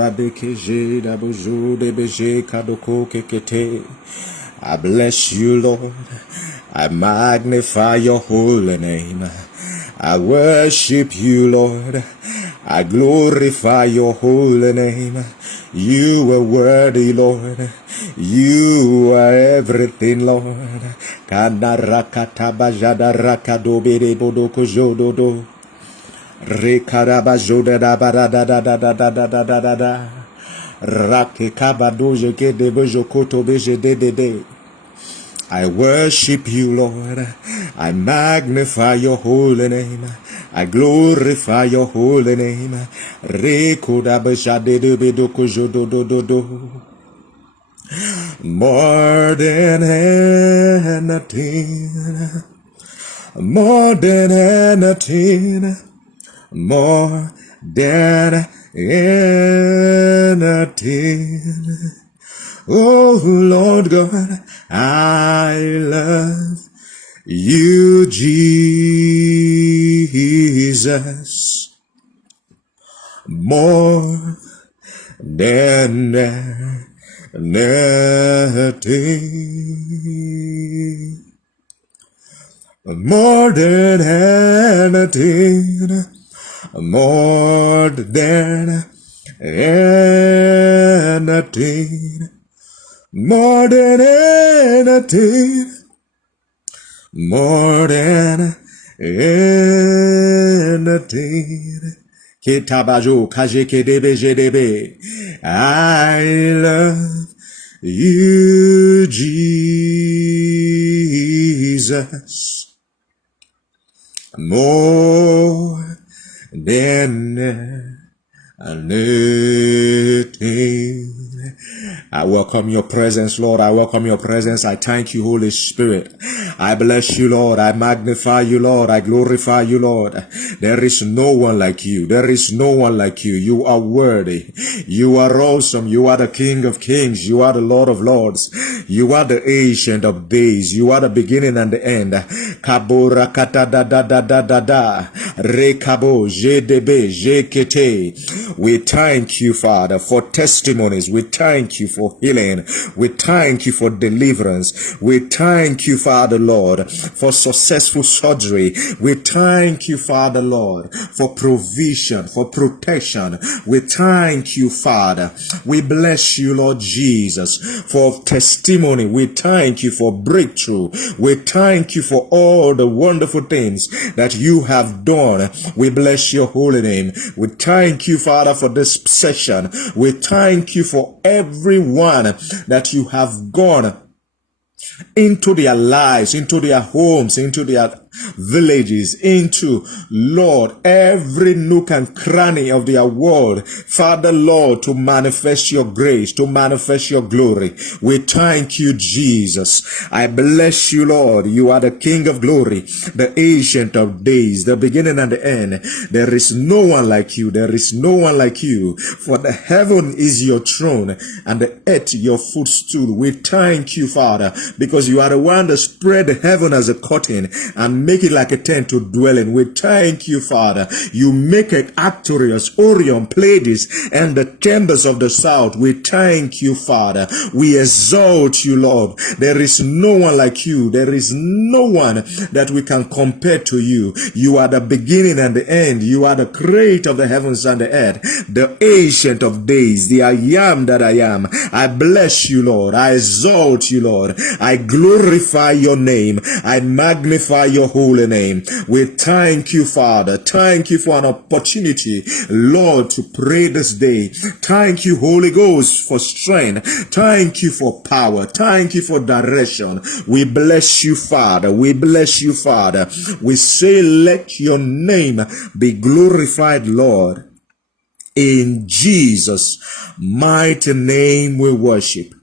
I bless you, Lord. I magnify your holy name. I worship you, Lord. I glorify your holy name. You are worthy, Lord. You are everything, Lord. Kanarakata rakadobere bodoko jododo. Rekarabajoda da barada da da da da da da da da da. Rakekabadoje ke de bojokoto beje de. I worship you, Lord. I magnify your holy name. I glorify your holy name. More than anything, more than anything, more than anything. Oh Lord God, I love you, Jesus, more than anything, more than anything, more than anything. More than anything, more than anything. Ketabajo kajeke debe jedebe. I love you, Jesus, more than anything. I welcome your presence, Lord. I welcome your presence. I thank you, Holy Spirit. I bless you, Lord. I magnify you, Lord. I glorify you, Lord. There is no one like you. There is no one like you. You are worthy. You are awesome. You are the King of Kings. You are the Lord of Lords. You are the Ancient of Days. You are the beginning and the end. Kabora kata da da da da da da. Rekabo jedebe jekete. We thank you, Father, for testimonies. We thank you for healing. We thank you for deliverance. We thank you, Father, Lord, for successful surgery. We thank you, Father, Lord, for provision, for protection. We thank you, Father. We bless you, Lord Jesus, for testimony. We thank you for breakthrough. We thank you for all the wonderful things that you have done. We bless your holy name. We thank you, Father, for this session. We thank you for everyone that you have gone into their lives, into their homes, into their villages, into, Lord, every nook and cranny of their world. Father, Lord, to manifest your grace, to manifest your glory. We thank you, Jesus. I bless you, Lord. You are the King of glory, the Ancient of Days, the beginning and the end. There is no one like you. There is no one like you. For the heaven is your throne and the earth your footstool. We thank you, Father, because you are the one that spread the heaven as a curtain and make it like a tent to dwell in. We thank you, Father. You make it Arcturus, Orion, Pleiades, and the chambers of the south. We thank you, Father. We exalt you, Lord. There is no one like you. There is no one that we can compare to you. You are the beginning and the end. You are the creator of the heavens and the earth, the Ancient of Days, the I am that I am. I bless you, Lord. I exalt you, Lord. I glorify your name. I magnify your holy name. We thank you, Father. Thank you for an opportunity, Lord, to pray this day. Thank you, Holy Ghost, for strength. Thank you for power. Thank you for direction. We bless you, Father. We bless you, Father. We say, let your name be glorified, Lord. In Jesus' mighty name we worship.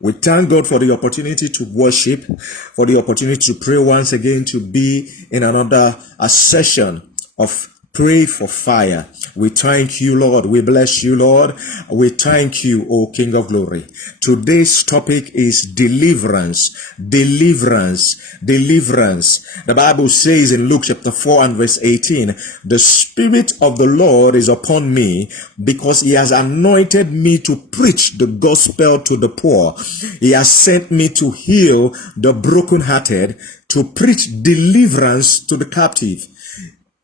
We thank God for the opportunity to worship, for the opportunity to pray once again, to be in another session of prayed for fire. We thank you, Lord. We bless you, Lord. We thank you, O King of Glory. Today's topic is deliverance. Deliverance. Deliverance. The Bible says in Luke chapter 4 and verse 18, the Spirit of the Lord is upon me because he has anointed me to preach the gospel to the poor. He has sent me to heal the brokenhearted, to preach deliverance to the captive.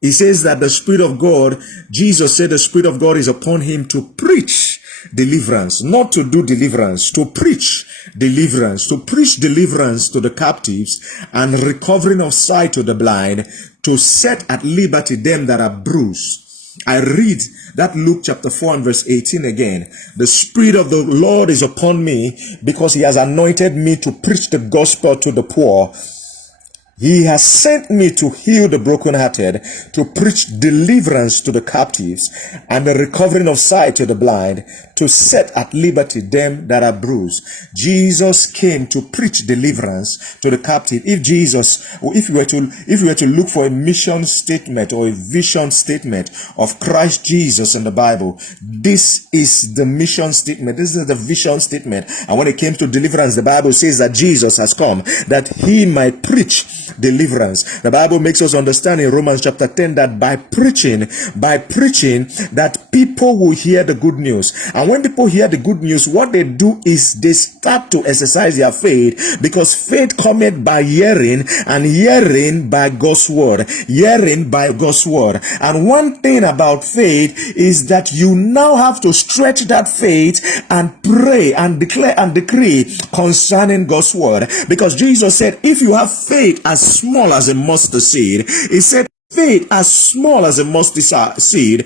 He says that the Spirit of God, Jesus said the Spirit of God is upon him to preach deliverance, not to do deliverance, to preach deliverance, to preach deliverance to the captives and recovering of sight to the blind, to set at liberty them that are bruised. I read that Luke chapter 4 and verse 18 again. The Spirit of the Lord is upon me because he has anointed me to preach the gospel to the poor. He has sent me to heal the brokenhearted, to preach deliverance to the captives, and the recovering of sight to the blind, to set at liberty them that are bruised. Jesus came to preach deliverance to the captive. If you were to look for a mission statement or a vision statement of Christ Jesus in the Bible, this is the mission statement. This is the vision statement. And when it came to deliverance, the Bible says that Jesus has come that he might preach deliverance. The Bible makes us understand in Romans chapter 10 that by preaching that people will hear the good news. And when people hear the good news, what they do is they start to exercise their faith, because faith cometh by hearing, and hearing by God's word. Hearing by God's word. And one thing about faith is that you now have to stretch that faith and pray and declare and decree concerning God's word. Because Jesus said, if you have faith as small as a mustard seed, he said, faith as small as a mustard seed,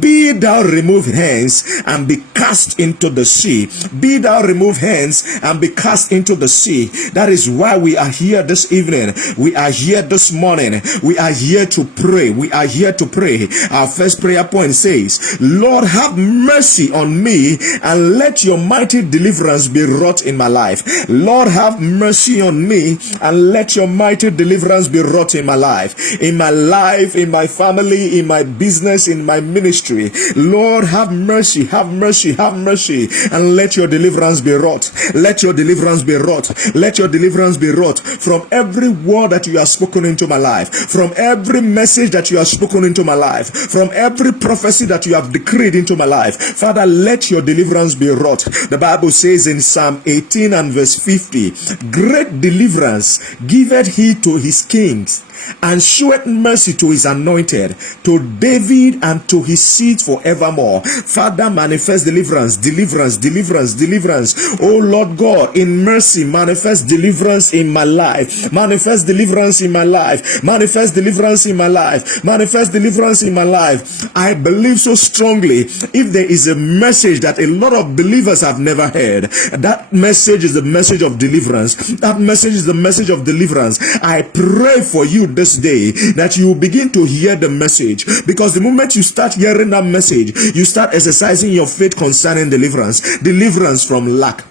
be thou removed hence and be cast into the sea. Be thou removed hence and be cast into the sea. That is why we are here this evening. We are here this morning. We are here to pray. We are here to pray. Our first prayer point says, Lord, have mercy on me and let your mighty deliverance be wrought in my life. Lord, have mercy on me and let your mighty deliverance be wrought in my life. In my life, in my family, in my business, in my ministry. Lord, have mercy, have mercy, have mercy, and let your deliverance be wrought. Let your deliverance be wrought. Let your deliverance be wrought from every word that you have spoken into my life, from every message that you have spoken into my life, from every prophecy that you have decreed into my life. Father, let your deliverance be wrought. The Bible says in Psalm 18 and verse 50, great deliverance giveth he to his kings, and showeth mercy to his anointed, to David and to his seed forevermore. Father, manifest deliverance, deliverance, deliverance, deliverance. Oh Lord God, in mercy, manifest deliverance in my life. Manifest deliverance in my life. Manifest deliverance in my life. Manifest deliverance in my life. I believe so strongly, if there is a message that a lot of believers have never heard, that message is the message of deliverance. That message is the message of deliverance. I pray for you this day that you will begin to hear the message, because the moment you start hearing that message, you start exercising your faith concerning deliverance. Deliverance from lack,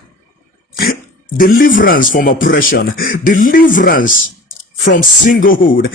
deliverance from oppression, deliverance from singlehood,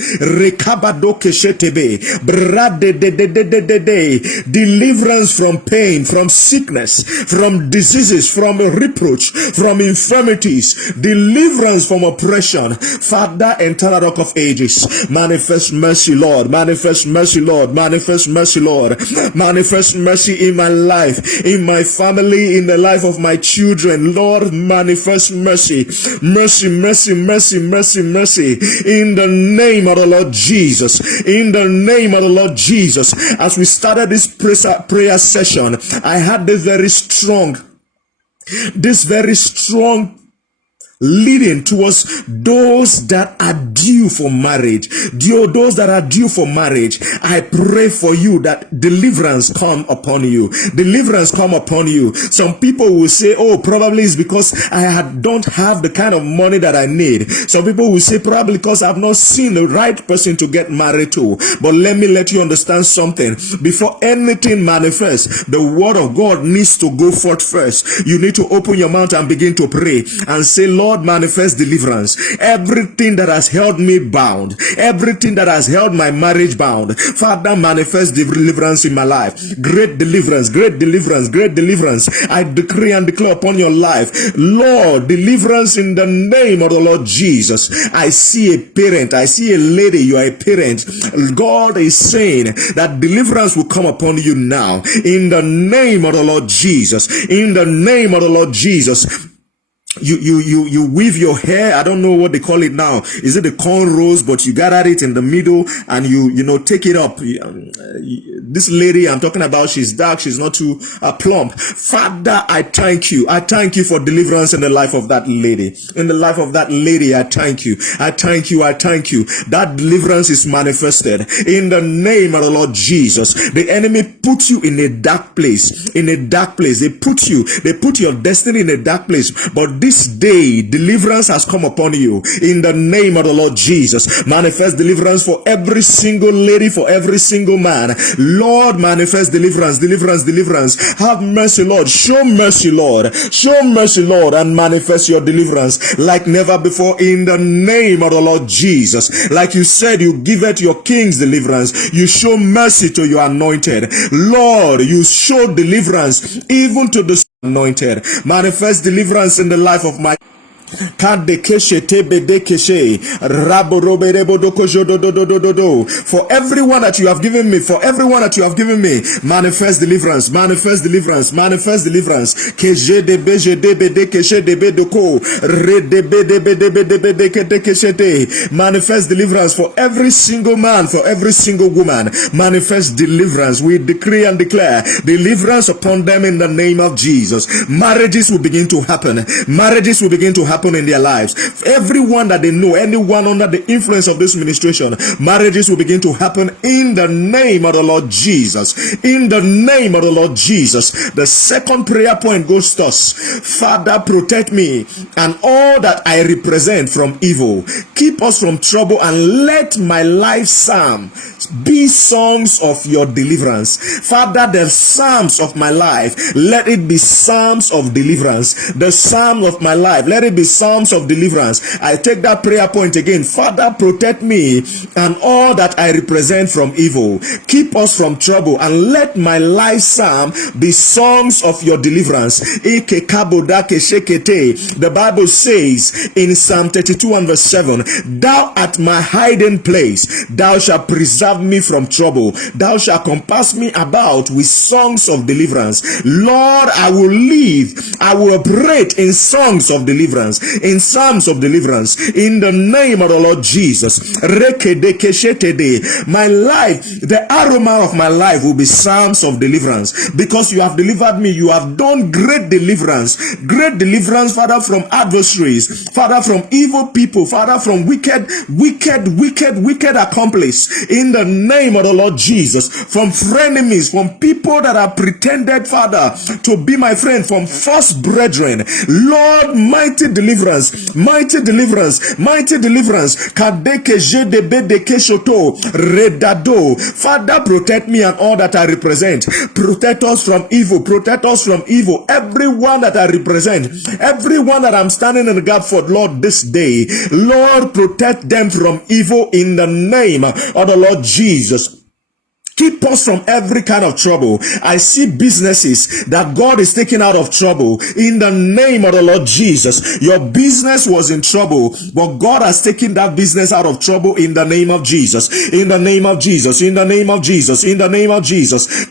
deliverance from pain, from sickness, from diseases, from reproach, from infirmities, deliverance from oppression. Father, eternal rock of ages, manifest mercy, Lord, manifest mercy, Lord, manifest mercy, Lord, manifest mercy in my life, in my family, in the life of my children. Lord, manifest mercy, mercy, mercy, mercy, mercy, mercy. In the name of the Lord Jesus, in the name of the Lord Jesus. As we started this prayer session, I had this very strong leading towards those that are due for marriage. Those that are due for marriage, I pray for you that deliverance come upon you. Deliverance come upon you. Some people will say, oh, probably it's because I don't have the kind of money that I need. Some people will say, probably because I've not seen the right person to get married to. But let me let you understand something. Before anything manifests, the word of God needs to go forth first. You need to open your mouth and begin to pray and say, Lord, Lord, manifest deliverance. Everything that has held me bound, everything that has held my marriage bound, Father, manifest deliverance in my life. Great deliverance, great deliverance, great deliverance. I decree and declare upon your life, Lord, deliverance in the name of the Lord Jesus. I see a parent, I see a lady, you are a parent. God is saying that deliverance will come upon you now in the name of the Lord Jesus. In the name of the Lord Jesus. You weave your hair. I don't know what they call it now. Is it the cornrows? But you gather it in the middle and you take it up. This lady I'm talking about, she's dark. She's not too plump. Father, I thank you. I thank you for deliverance in the life of that lady. In the life of that lady, I thank you. I thank you. I thank you. That deliverance is manifested in the name of the Lord Jesus. The enemy put you in a dark place. In a dark place. They put your destiny in a dark place. But this day, deliverance has come upon you in the name of the Lord Jesus. Manifest deliverance for every single lady, for every single man. Lord, manifest deliverance, deliverance, deliverance. Have mercy, Lord. Show mercy, Lord. Show mercy, Lord, and manifest your deliverance like never before in the name of the Lord Jesus. Like you said, you give it your king's deliverance. You show mercy to your anointed. Lord, you show deliverance even to the anointed. Manifest deliverance in the life of my for everyone that you have given me, for everyone that you have given me, manifest deliverance, manifest deliverance, manifest deliverance. Manifest deliverance for every single man, for every single woman. Manifest deliverance. We decree and declare deliverance upon them in the name of Jesus. Marriages will begin to happen. Marriages will begin to happen in their lives. Everyone that they know, anyone under the influence of this ministration, marriages will begin to happen in the name of the Lord Jesus. In the name of the Lord Jesus. The second prayer point goes thus: Father, protect me and all that I represent from evil. Keep us from trouble and let my life psalm be songs of your deliverance. Father, the psalms of my life, let it be psalms of deliverance. The psalm of my life, let it be psalms of deliverance. I take that prayer point again. Father, protect me and all that I represent from evil. Keep us from trouble and let my life psalm be songs of your deliverance. The Bible says in Psalm 32 and verse 7, thou art my hiding place. Thou shalt preserve me from trouble. Thou shalt compass me about with songs of deliverance. Lord, I will live. I will operate in songs of deliverance, in psalms of deliverance, in the name of the Lord Jesus. My life, the aroma of my life will be psalms of deliverance, because you have delivered me. You have done great deliverance, Father, from adversaries, Father, from evil people, Father, from wicked accomplice, in the name of the Lord Jesus, from frenemies, from people that are pretended, Father, to be my friend, from false brethren. Lord, mighty deliverance, mighty deliverance, mighty deliverance. Father, protect me and all that I represent. Protect us from evil, protect us from evil. Everyone that I represent, everyone that I'm standing in the gap for, Lord, this day, Lord, protect them from evil in the name of the Lord Jesus. Keep us from every kind of trouble. I see businesses that God is taking out of trouble in the name of the Lord Jesus. Your business was in trouble, but God has taken that business out of trouble in the name of Jesus. In the name of Jesus. In the name of Jesus. In the name of Jesus.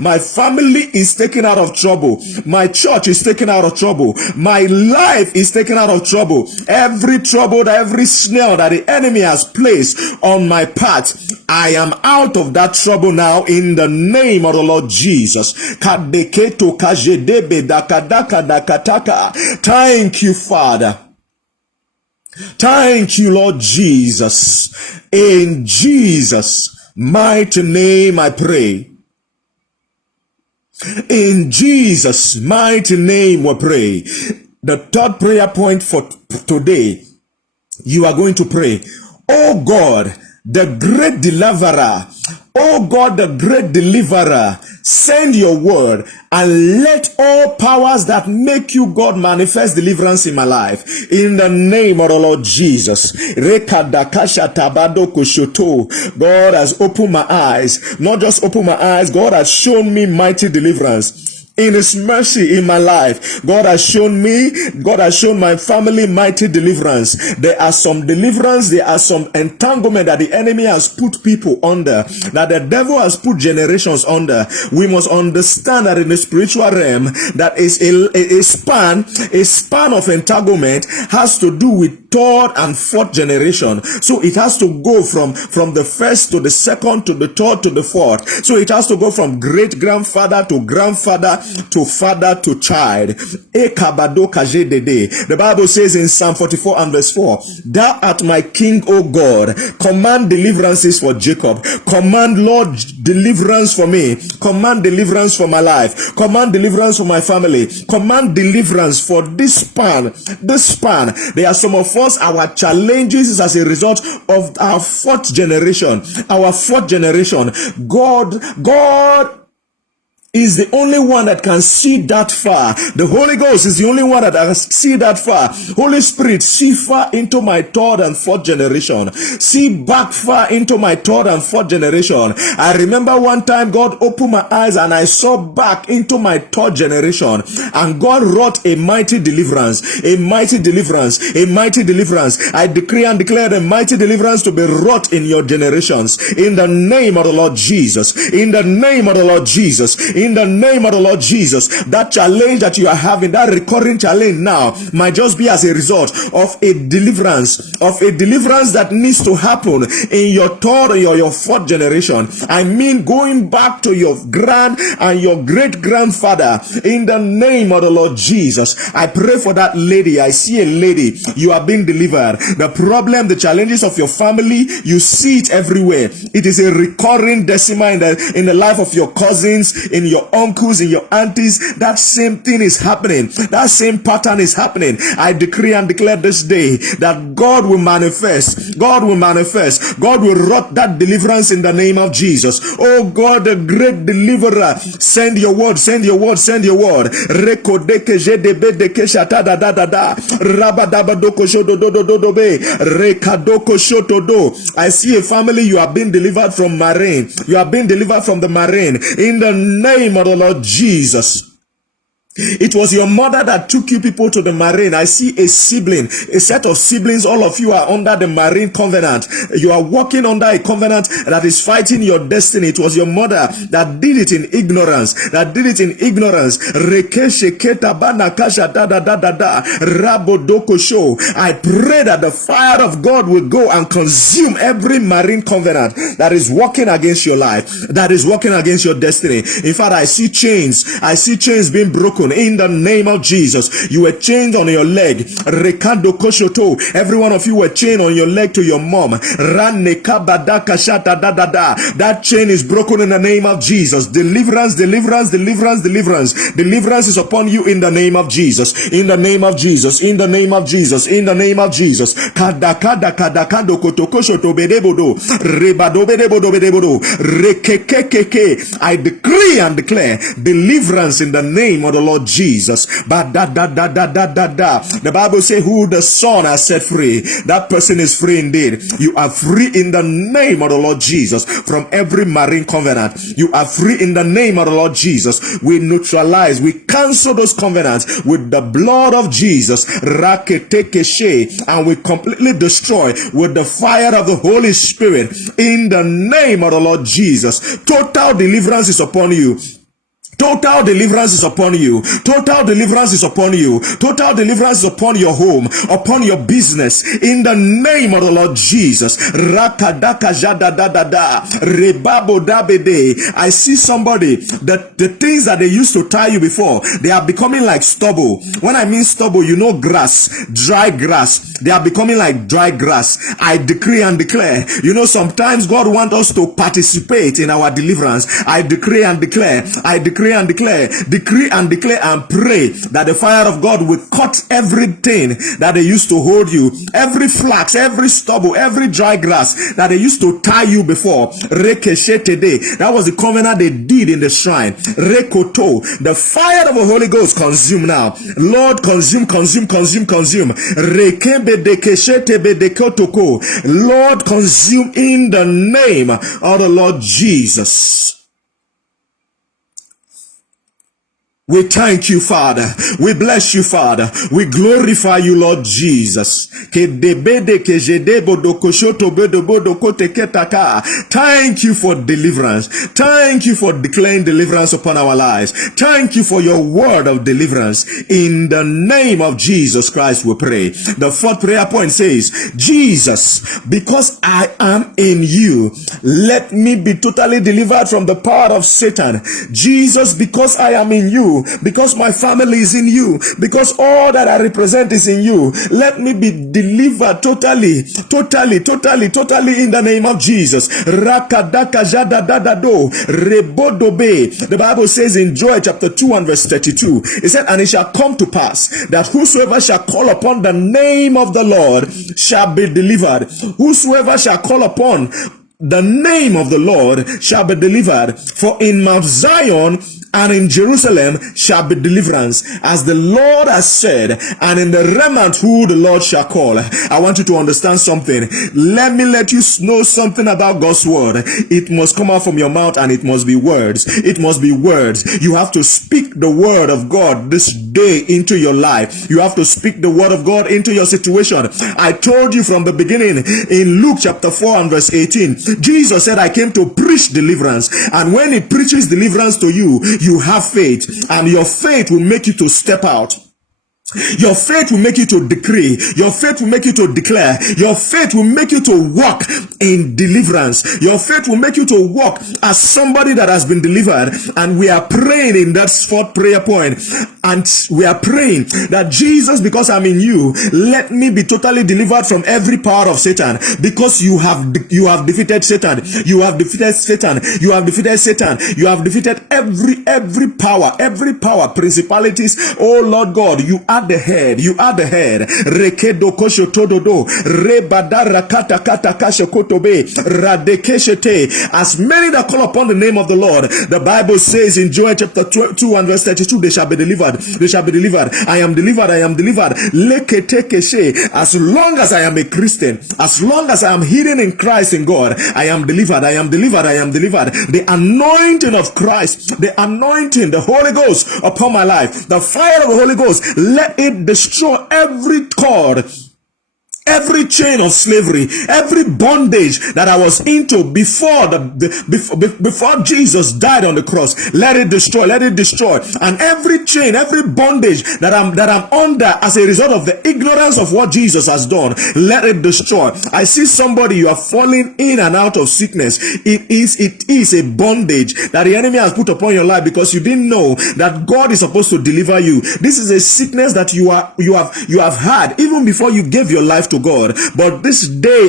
My family is taken out of trouble. My church is taken out of trouble. My life is taken out of trouble. Every trouble, every snare that the enemy has placed on my path, I am out of that trouble now in the name of the Lord Jesus. Thank you, Father. Thank you, Lord Jesus. In Jesus' mighty name I pray. In Jesus' mighty name we pray. The third prayer point for today, you are going to pray, oh God, the great deliverer. Oh God, the great deliverer, send your word and let all powers that make you God manifest deliverance in my life. In the name of the Lord Jesus. God has opened my eyes. Not just opened my eyes, God has shown me mighty deliverance. In His mercy in my life, God has shown me, God has shown my family mighty deliverance. There are some deliverance, there are some entanglement that the enemy has put people under, that the devil has put generations under. We must understand that in the spiritual realm, that is a span of entanglement has to do with third and fourth generation. So it has to go from the first to the second to the third to the fourth. So it has to go from great grandfather to grandfather to father to child. The Bible says in Psalm 44 and verse 4, Thou art my king, O God. Command deliverances for Jacob. Command, Lord, deliverance for me. Command deliverance for my life. Command deliverance for my family. Command deliverance for this span. There are some of us, our challenges is as a result of our fourth generation. Our fourth generation. God is the only one that can see that far. The Holy Ghost is the only one that can see that far. Holy Spirit, see far into my third and fourth generation. See back far into my third and fourth generation. I remember one time God opened my eyes and I saw back into my third generation, and God wrought a mighty deliverance, a mighty deliverance, a mighty deliverance. I decree and declare the mighty deliverance to be wrought in your generations. In the name of the Lord Jesus. In the name of the Lord Jesus. In the name of the Lord Jesus. That challenge that you are having, that recurring challenge now, might just be as a result of a deliverance that needs to happen in your third or your fourth generation. I mean, going back to your grand and your great grandfather. In the name of the Lord Jesus, I pray for that lady. I see a lady, you are being delivered. The problem, the challenges of your family, you see it everywhere. It is a recurring decima in the life of your cousins, in your uncles, in your aunties. That same thing is happening. That same pattern is happening. I decree and declare this day that God will manifest. God will manifest. God will wrought that deliverance in the name of Jesus. Oh God, the great deliverer, send your word, send your word, send your word. I see a family, you have been delivered from marine. You have been delivered from the marine. In the name of the Lord Jesus. It was your mother that took you people to the marine. I see a sibling, a set of siblings. All of you are under the marine covenant. You are walking under a covenant that is fighting your destiny. It was your mother that did it in ignorance. I pray that the fire of God will go and consume every marine covenant that is working against your life, that is working against your destiny. In fact, I see chains being broken. In the name of Jesus, you were chained on your leg. Every one of you were chained on your leg to your mom. That chain is broken in the name of Jesus. Deliverance is upon you in the name of Jesus. In the name of Jesus. In the name of Jesus. In the name of Jesus. I decree and declare deliverance in the name of the Lord Jesus. The Bible says, who the Son has set free, that person is free indeed. You are free in the name of the Lord Jesus from every marine covenant. You are free in the name of the Lord Jesus. We neutralize, we cancel those covenants with the blood of Jesus, and we completely destroy with the fire of the Holy Spirit in the name of the Lord Jesus. Total deliverance is upon you. Total deliverance is upon you. Total deliverance is upon you. Total deliverance is upon your home, upon your business, in the name of the Lord Jesus. I see somebody, the things that they used to tie you before, they are becoming like stubble. When I mean stubble, you know, grass, dry grass. They are becoming like dry grass. I decree and declare. You know, sometimes God wants us to participate in our deliverance. I decree and declare. I decree and declare. Decree and declare and pray that the fire of God will cut everything that they used to hold you. Every flax, every stubble, every dry grass that they used to tie you before. That was the covenant they did in the shrine. Rekoto. The fire of the Holy Ghost consume now. Lord, consume, consume, consume, consume. Lord, consume in the name of the Lord Jesus. We thank you, Father. We bless you, Father. We glorify you, Lord Jesus. Thank you for deliverance. Thank you for declaring deliverance upon our lives. Thank you for your word of deliverance. In the name of Jesus Christ, we pray. The fourth prayer point says, Jesus, because I am in you, let me be totally delivered from the power of Satan. Jesus, because I am in you, because my family is in you, because all that I represent is in you, let me be delivered totally in the name of Jesus. The Bible says in Joel chapter 2 and verse 32, it said, and it shall come to pass that whosoever shall call upon the name of the Lord shall be delivered. Whosoever shall call upon the name of the Lord shall be delivered. For in Mount Zion and in Jerusalem shall be deliverance, as the Lord has said, and in the remnant who the Lord shall call. I want you to understand something. Let me let you know something about God's word. It must come out from your mouth, and it must be words. It must be words. You have to speak the word of God this day into your life. You have to speak the word of God into your situation. I told you from the beginning in Luke chapter 4 and verse 18, Jesus said, I came to preach deliverance. And when he preaches deliverance to you, you have faith, and your faith will make you to step out. Your faith will make you to decree. Your faith will make you to declare. Your faith will make you to walk in deliverance. Your faith will make you to walk as somebody that has been delivered. And we are praying in that fourth prayer point. And we are praying that Jesus, because I'm in you, let me be totally delivered from every power of Satan. Because you have defeated Satan. You have defeated Satan. You have defeated Satan. You have defeated every power, principalities. Oh Lord God, you are the head. You are the head. Rekedo kosho tododo. Rebadara kata kata kasho kotobe. Radekeshete. As many that call upon the name of the Lord, the Bible says in Joel chapter 2 and verse 32, they shall be delivered. They shall be delivered. I am delivered. I am delivered. Leketekeshe. As long as I am a Christian, as long as I am hidden in Christ in God, I am delivered. I am delivered. I am delivered. The anointing of Christ, the anointing, the Holy Ghost upon my life, the fire of the Holy Ghost, let it destroy every cord, every chain of slavery, every bondage that I was into before Jesus died on the cross. Let it destroy. Let it destroy. And every chain, every bondage that I'm under as a result of the ignorance of what Jesus has done, let it destroy. I see somebody, you are falling in and out of sickness. It is a bondage that the enemy has put upon your life because you didn't know that God is supposed to deliver you. This is a sickness that you have had even before you gave your life to God. But this day,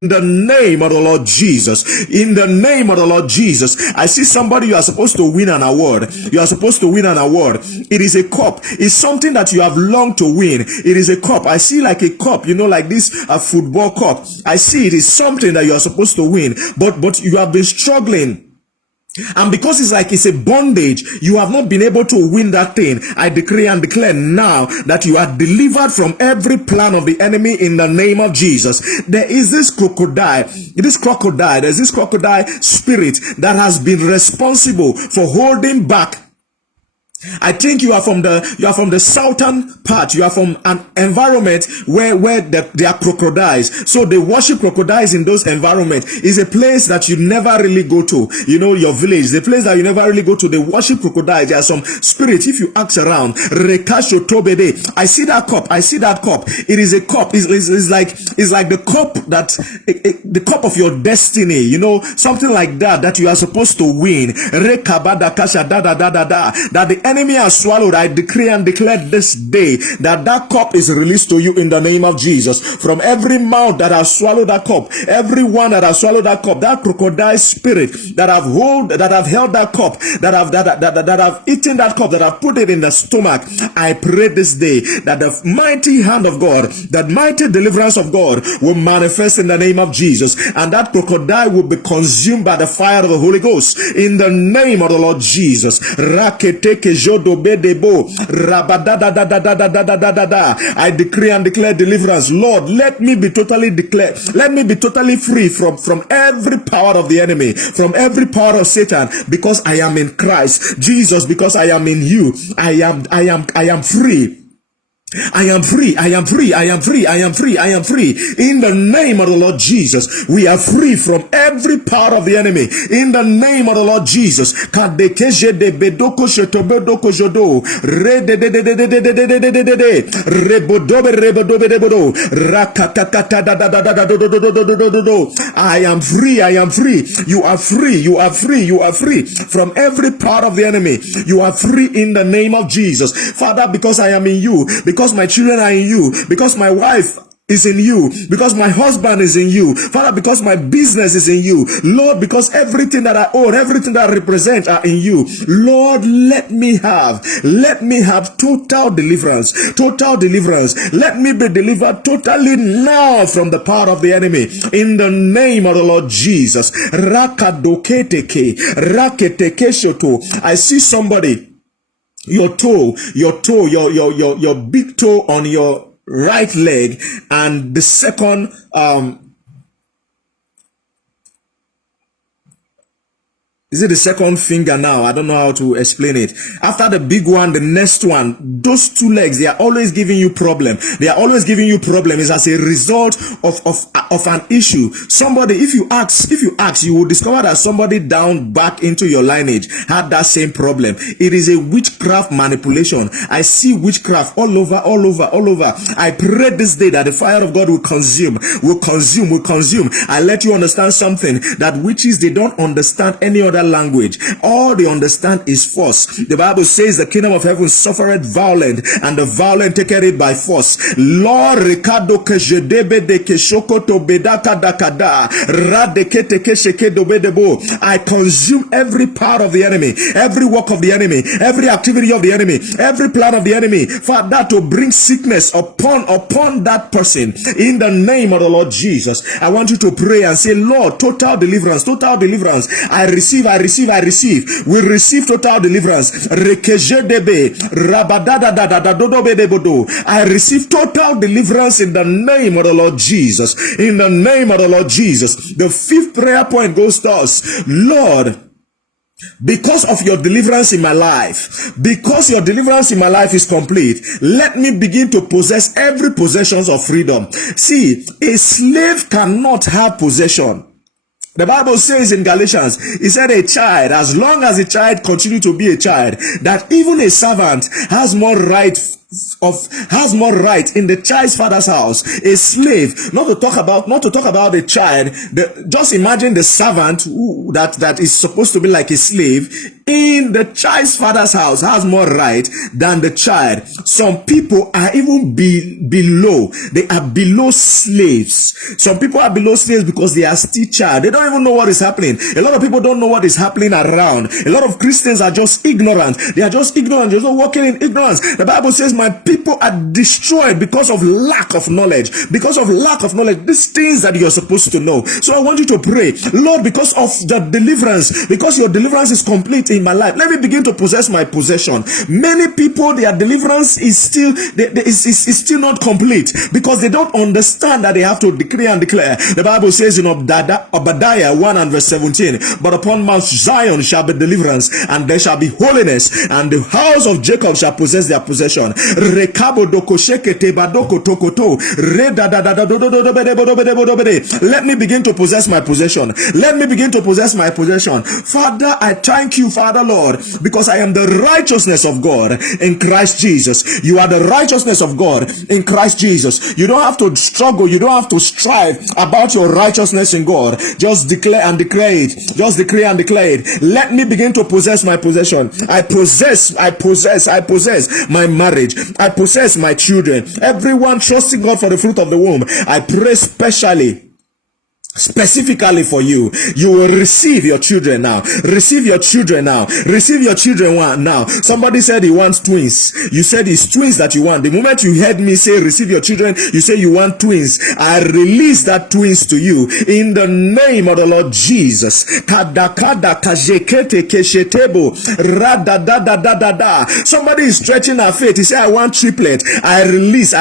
in the name of the Lord Jesus, in the name of the Lord Jesus, I see somebody, you are supposed to win an award. You are supposed to win an award. It is a cup. It's something that you have longed to win. It is a cup. I see like a cup, like this, a football cup. I see it is something that you are supposed to win, but you have been struggling. And because it's a bondage, you have not been able to win that thing. I decree and declare now that you are delivered from every plan of the enemy in the name of Jesus. There is this crocodile spirit that has been responsible for holding back. I think you are from the southern part. You are from an environment where there are crocodiles. So they worship crocodiles in those environments. It's a place that you never really go to. Your village, the place that you never really go to. They worship crocodiles. There are some spirits. If you ask around, Rekasho Tobede. I see that cup. It is a cup. It's like the cup the cup of your destiny. Something like that you are supposed to win. Rekabada kasha da da da da da. That the enemy has swallowed, I decree and declare this day that that cup is released to you in the name of Jesus. From every mouth that has swallowed that cup, everyone that has swallowed that cup, that crocodile spirit that have held that cup, that have eaten that cup, that have put it in the stomach, I pray this day that the mighty hand of God, that mighty deliverance of God will manifest in the name of Jesus, and that crocodile will be consumed by the fire of the Holy Ghost in the name of the Lord Jesus. I decree and declare deliverance. Lord, let me be totally free from every power of the enemy, from every power of Satan, because I am in Christ Jesus, because I am in you. I am free. I am free, I am free, I am free, I am free, I am free. In the name of the Lord Jesus, we are free from every power of the enemy. In the name of the Lord Jesus. I am free, I am free. You are free, you are free, you are free from every power of the enemy. You are free in the name of Jesus. Father, because I am in you, because my children are in you, because my wife is in you, because my husband is in you, Father, because my business is in you, Lord, because everything that I own, everything that I represent are in you, Lord, let me have total deliverance, let me be delivered totally now from the power of the enemy, in the name of the Lord Jesus. I see somebody, your big toe on your right leg, and the second is it the second finger now? I don't know how to explain it. After the big one, the next one, those two legs, they are always giving you problem. They are always giving you problem. It's as a result of an issue. Somebody, if you ask, you will discover that somebody down back into your lineage had that same problem. It is a witchcraft manipulation. I see witchcraft all over. I pray this day that the fire of God will consume. I let you understand something, that witches, they don't understand any other language. All they understand is force. The Bible says the kingdom of heaven suffereth violent, and the violent taketh it by force. Lord, Ricardo I consume every power of the enemy, every work of the enemy, every activity of the enemy, every plan of the enemy, Father, to bring sickness upon that person, in the name of the Lord Jesus. I want you to pray and say, Lord, total deliverance. I receive. We receive total deliverance. I receive total deliverance in the name of the Lord Jesus. In the name of the Lord Jesus. The fifth prayer point goes to us. Lord, because of your deliverance in my life, because your deliverance in my life is complete, let me begin to possess every possessions of freedom. See, a slave cannot have possession. The Bible says in Galatians, it said a child, as long as a child continue to be a child, that even a servant has more right in the child's father's house. A slave, not to talk about the child. Just imagine the servant that is supposed to be like a slave in the child's father's house has more right than the child. Some people are even below. They are below slaves. Some people are below slaves because they are still child. They don't even know what is happening. A lot of people don't know what is happening around. A lot of Christians are just ignorant. They are just ignorant. They're just walking in ignorance. The Bible says, my people are destroyed because of lack of knowledge. Because of lack of knowledge. These things that you're supposed to know. So I want you to pray, Lord, because of the deliverance, because your deliverance is complete in my life, let me begin to possess my possession. Many people, their deliverance is still still not complete because they don't understand that they have to decree and declare. The Bible says in Obadiah 1 and verse 17, but upon Mount Zion shall be deliverance, and there shall be holiness, and the house of Jacob shall possess their possession. Rekabo doko shekete badoko tokoto. Let me begin to possess my possession. Let me begin to possess my possession. Father, I thank you, Father Lord, because I am the righteousness of God in Christ Jesus. You are the righteousness of God in Christ Jesus. You don't have to struggle. You don't have to strive about your righteousness in God. Just declare and declare it. Just declare and declare it. Let me begin to possess my possession. I possess my marriage. I possess my children. Everyone trusting God for the fruit of the womb. I pray specifically for you. You will receive your children now. Receive your children now. Receive your children now. Somebody said he wants twins. You said it's twins that you want. The moment you heard me say receive your children, you say you want twins. I release that twins to you in the name of the Lord Jesus. Somebody is stretching our faith. He said, I want triplets. I release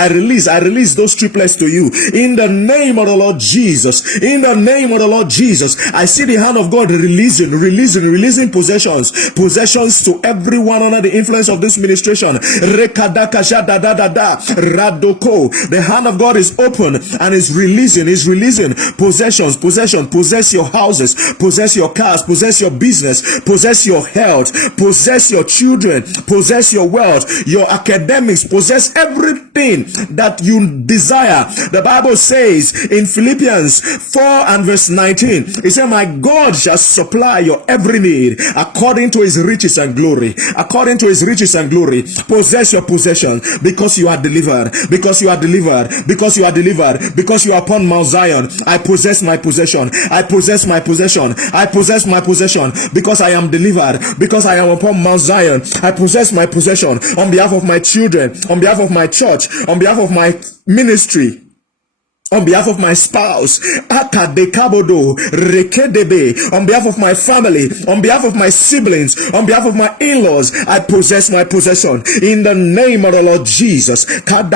those triplets to you in the name of the Lord Jesus. In the name of the Lord Jesus, I see the hand of God releasing possessions to everyone under the influence of this ministration. The hand of God is open and is releasing possessions. Possess your houses, possess your cars, possess your business, possess your health, possess your children, possess your wealth, your academics, possess everything that you desire. The Bible says in Philippians 4 and verse 19, he said, my God shall supply your every need according to his riches and glory. According to his riches and glory. Possess your possession because you are delivered. Because you are delivered. Because you are delivered. Because you are upon Mount Zion. I possess my possession. I possess my possession. I possess my possession because I am delivered. Because I am upon Mount Zion. I possess my possession on behalf of my children, on behalf of my church, on behalf of my ministry, on behalf of my spouse, on behalf of my family, on behalf of my siblings, on behalf of my in-laws, I possess my possession in the name of the Lord Jesus. On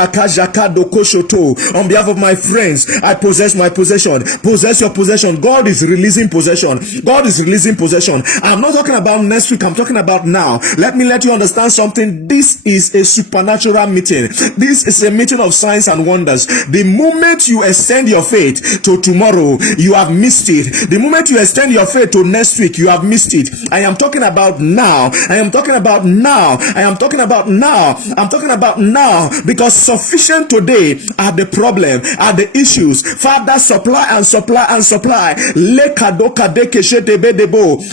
behalf of my friends, I possess my possession. Possess your possession. God is releasing possession. God is releasing possession. I'm not talking about next week. I'm talking about now. Let you understand something. This is a supernatural meeting. This is a meeting of signs and wonders. The moment you extend your faith to tomorrow, you have missed it. The moment you extend your faith to next week, you have missed it. I am talking about now. I am talking about now. I am talking about now. I'm talking about now, because sufficient today are the problem, are the issues. Father, supply and supply and supply.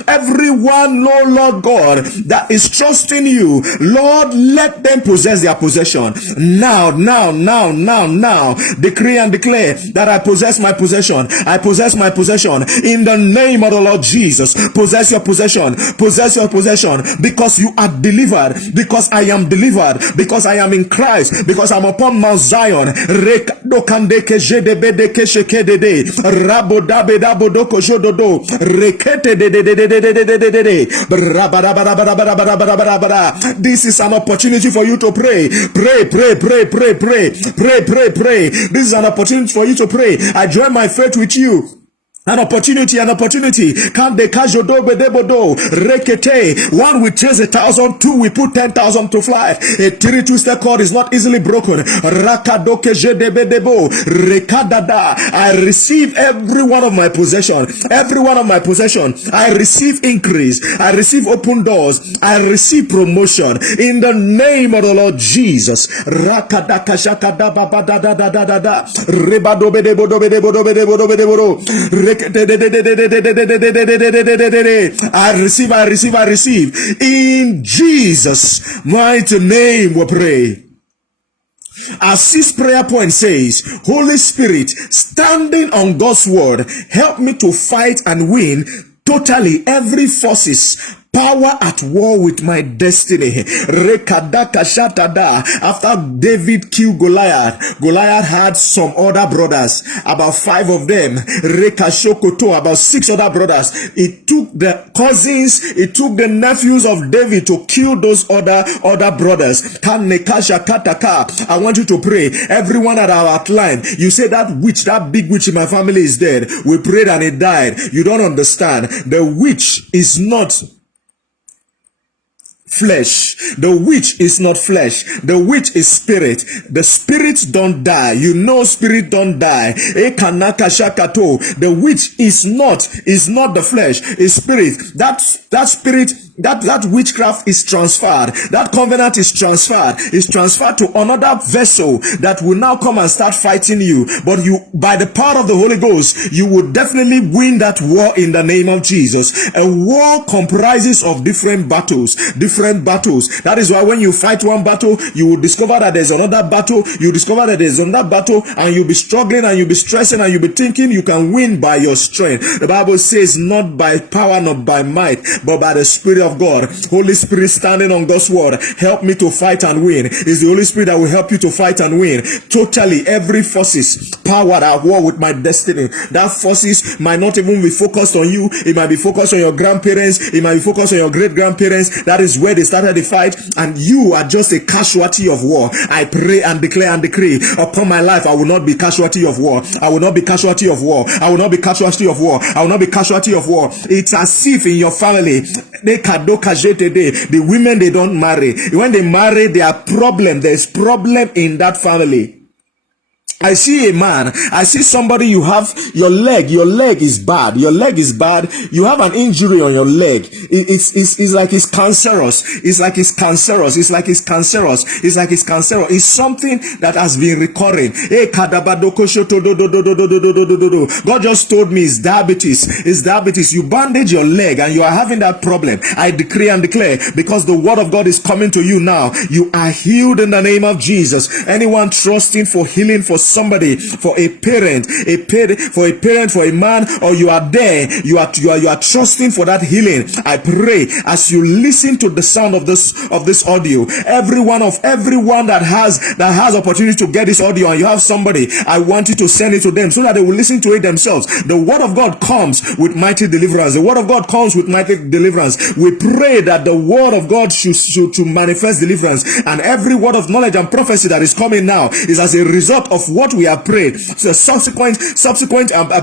Everyone, Lord God, that is trusting you, Lord, let them possess their possession now. Decree and declare that I possess my possession. I possess my possession in the name of the Lord Jesus. Possess your possession. Possess your possession, because you are delivered. Because I am delivered. Because I am in Christ. Because I'm upon Mount Zion. This is an opportunity for you to pray. Pray. This is an opportunity for you to pray. I join my faith with you. An opportunity. One will chase 1,000, 2 we put 10,000 to fly. A 3-twister cord is not easily broken. I receive every one of my possession. Every one of my possession. I receive increase. I receive open doors. I receive promotion in the name of the Lord Jesus. I receive. In Jesus' mighty name we pray. Our sixth prayer point says, Holy Spirit, standing on God's word, help me to fight and win totally every forces, power at war with my destiny. After David killed Goliath, Goliath had some other brothers, about 5 of them. About 6 other brothers. It took the cousins, it took the nephews of David to kill those other brothers. I want you to pray. Everyone at our outline, you say that big witch in my family is dead. We prayed and it died. You don't understand. The witch is not flesh. The witch is not flesh. The witch is spirit. The spirits don't die. You know spirit don't die. The witch is not the flesh, is spirit. That spirit, that witchcraft is transferred. That covenant is transferred to another vessel that will now come and start fighting you. But you, by the power of the Holy Ghost, you will definitely win that war in the name of Jesus. A war comprises of different battles. That is why when you fight one battle, you will discover that there's another battle. You discover that there's another battle, and you'll be struggling, and you'll be stressing, and you'll be thinking you can win by your strength. The Bible says, not by power, not by might, but by the Spirit of God. Holy Spirit standing on God's word, help me to fight and win. It's the Holy Spirit that will help you to fight and win. Totally, every forces power at war with my destiny. That forces might not even be focused on you. It might be focused on your grandparents. It might be focused on your great grandparents. That is where they started the fight, and you are just a casualty of war. I pray and declare and decree upon my life, I will not be casualty of war. I will not be casualty of war. I will not be casualty of war. I will not be casualty of war. It's as if in your family, the women, they don't marry. When they marry, there are problem. There's problem in that family. I see a man, I see somebody, you have your leg is bad. You have an injury on your leg. It's like it's cancerous. It's something that has been recurring. God just told me it's diabetes. You bandage your leg and you are having that problem. I decree and declare, because the word of God is coming to you now, you are healed in the name of Jesus. Anyone trusting for healing for somebody, for a parent, for a man, or you are there, you are trusting for that healing. I pray as you listen to the sound of this audio, everyone that has opportunity to get this audio, and you have somebody, I want you to send it to them so that they will listen to it themselves. The word of God comes with mighty deliverance. We pray that the word of God should to manifest deliverance, and every word of knowledge and prophecy that is coming now is as a result of what we have prayed. So subsequent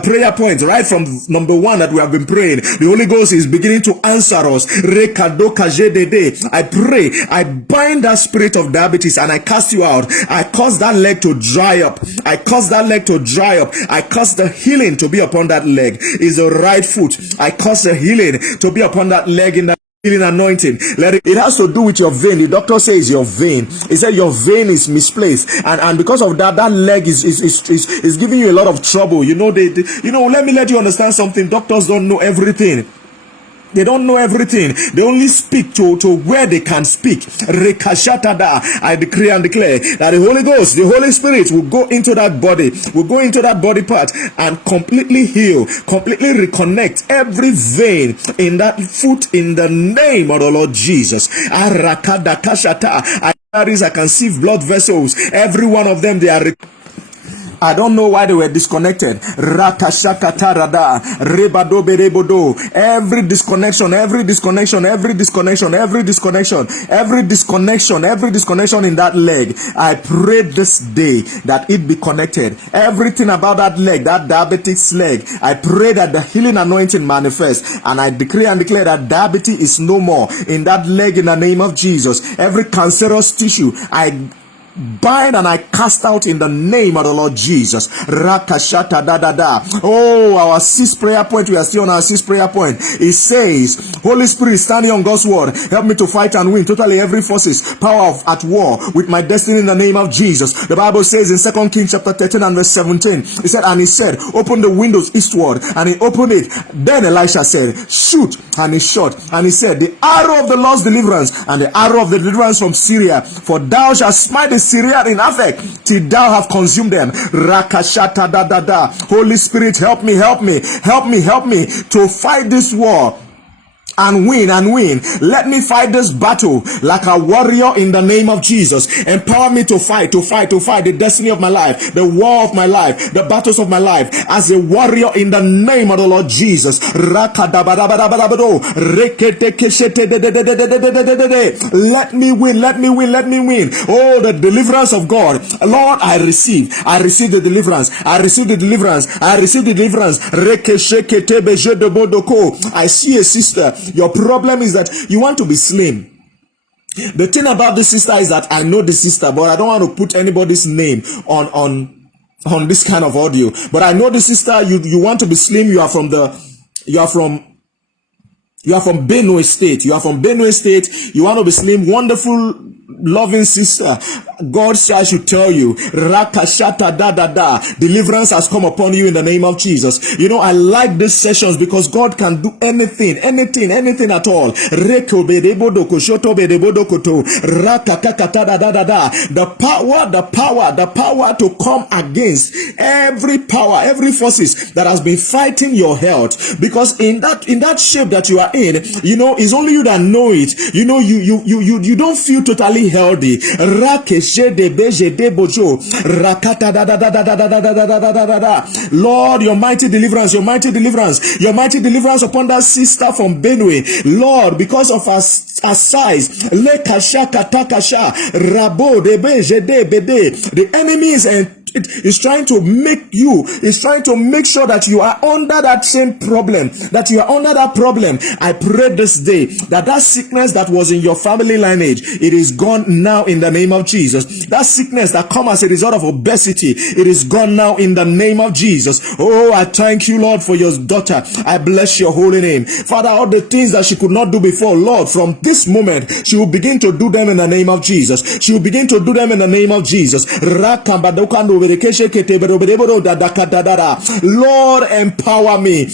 prayer points, right from number 1 that we have been praying, the Holy Ghost is beginning to answer us. I pray, I bind that spirit of diabetes and I cast you out. I cause that leg to dry up. I cause the healing to be upon that leg. Is the right foot. I cause the healing to be upon that leg in that healing anointing. It has to do with your vein. The doctor says your vein. He said your vein is misplaced, and because of that leg is giving you a lot of trouble. Let me let you understand something. Doctors don't know everything. They don't know everything. They only speak to where they can speak. I decree and declare that the Holy Ghost, the Holy Spirit will go into that body, part and completely heal, completely reconnect every vein in that foot in the name of the Lord Jesus. I can see blood vessels. Every one of them, they are I don't know why they were disconnected. Every disconnection in that leg, I pray this day that it be connected. Everything about that leg, that diabetic leg, I pray that the healing anointing manifests, and I decree and declare that diabetes is no more in that leg in the name of Jesus. Every cancerous tissue, I bind and I cast out in the name of the Lord Jesus. Oh, our 6th prayer point. We are still on our 6th prayer point. It says, Holy Spirit, standing on God's word, help me to fight and win totally every forces, power at war with my destiny in the name of Jesus. The Bible says in 2 Kings chapter 13 and verse 17, it said, and he said, open the windows eastward, and he opened it. Then Elisha said, shoot, and he shot, and he said, the arrow of the Lord's deliverance and the arrow of the deliverance from Syria, for thou shalt smite the Syrian in Aphek till thou have consumed them. Holy Spirit, help me to fight this war and win. Let me fight this battle like a warrior in the name of Jesus. Empower me to fight the destiny of my life, the war of my life, the battles of my life as a warrior in the name of the Lord Jesus. Let me win. Oh, the deliverance of God. Lord, I receive the deliverance. I see a sister. Your problem is that you want to be slim. The thing about this sister is that I know the sister, but I don't want to put anybody's name on this kind of audio. But I know the sister. You want to be slim. You are from Benue State. You are from Benue State. You want to be slim, wonderful, loving sister. God says I should tell you, Rakashata da da da. Deliverance has come upon you in the name of Jesus. You know, I like these sessions because God can do anything at all. Reko bedebodoko shoto bedebodokoto. Rakakakata da da da da. The power to come against every power, every forces that has been fighting your health. Because in that shape that you are in, you know, it's only you that know it. You know, you don't feel totally healthy. Lord, your mighty deliverance upon that sister from Benue. Lord, because of her size, the enemy is trying to make sure that you are under that same problem, I pray this day that sickness that was in your family lineage, it is gone now in the name of Jesus. That sickness that comes as a result of obesity, it is gone now in the name of Jesus. Oh, I thank you, Lord, for your daughter. I bless your holy name. Father, all the things that she could not do before, Lord, from this moment, she will begin to do them in the name of Jesus. She will begin to do them in the name of Jesus. Lord, empower me.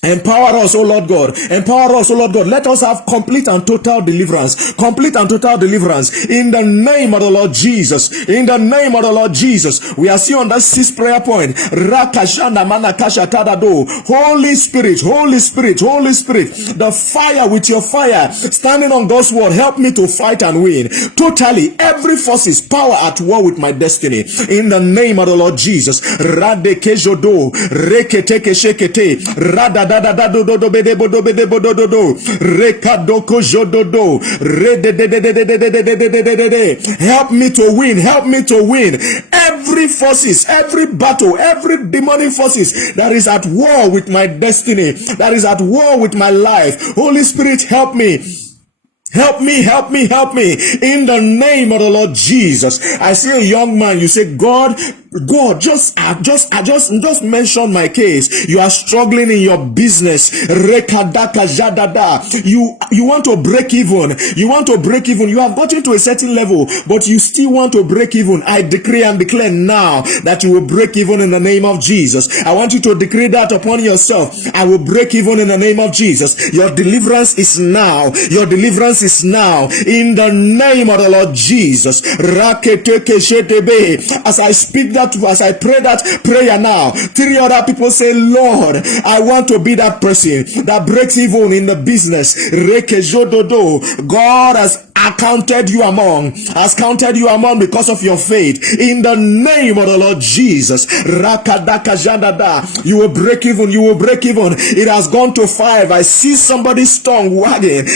Empower us, O Lord God. Empower us, O Lord God. Let us have complete and total deliverance. Complete and total deliverance. In the name of the Lord Jesus. In the name of the Lord Jesus. We are still on that 6th prayer point. Rakashana manakasha tadado. Holy Spirit, Holy Spirit, Holy Spirit. The fire, with your fire, standing on God's word, help me to fight and win. Totally, every force is power at war with my destiny. In the name of the Lord Jesus. Radekejodo. Reketeke shekete. Rada help me to win. Help me to win. Every forces, every battle, every demonic forces that is at war with my destiny, that is at war with my life. Holy Spirit, help me. Help me, help me, help me. In the name of the Lord Jesus. I see a young man, you say, God, just mention my case. You are struggling in your business. You want to break even. You want to break even. You have gotten to a certain level, but you still want to break even. I decree and declare now that you will break even in the name of Jesus. I want you to decree that upon yourself. I will break even in the name of Jesus. Your deliverance is now. Your deliverance is now. In the name of the Lord Jesus. As I speak that, as I pray that prayer now, 3 other people say, Lord, I want to be that person that breaks even in the business. God has counted you among because of your faith. In the name of the Lord Jesus. You will break even. You will break even. It has gone to 5. I see somebody's tongue wagging.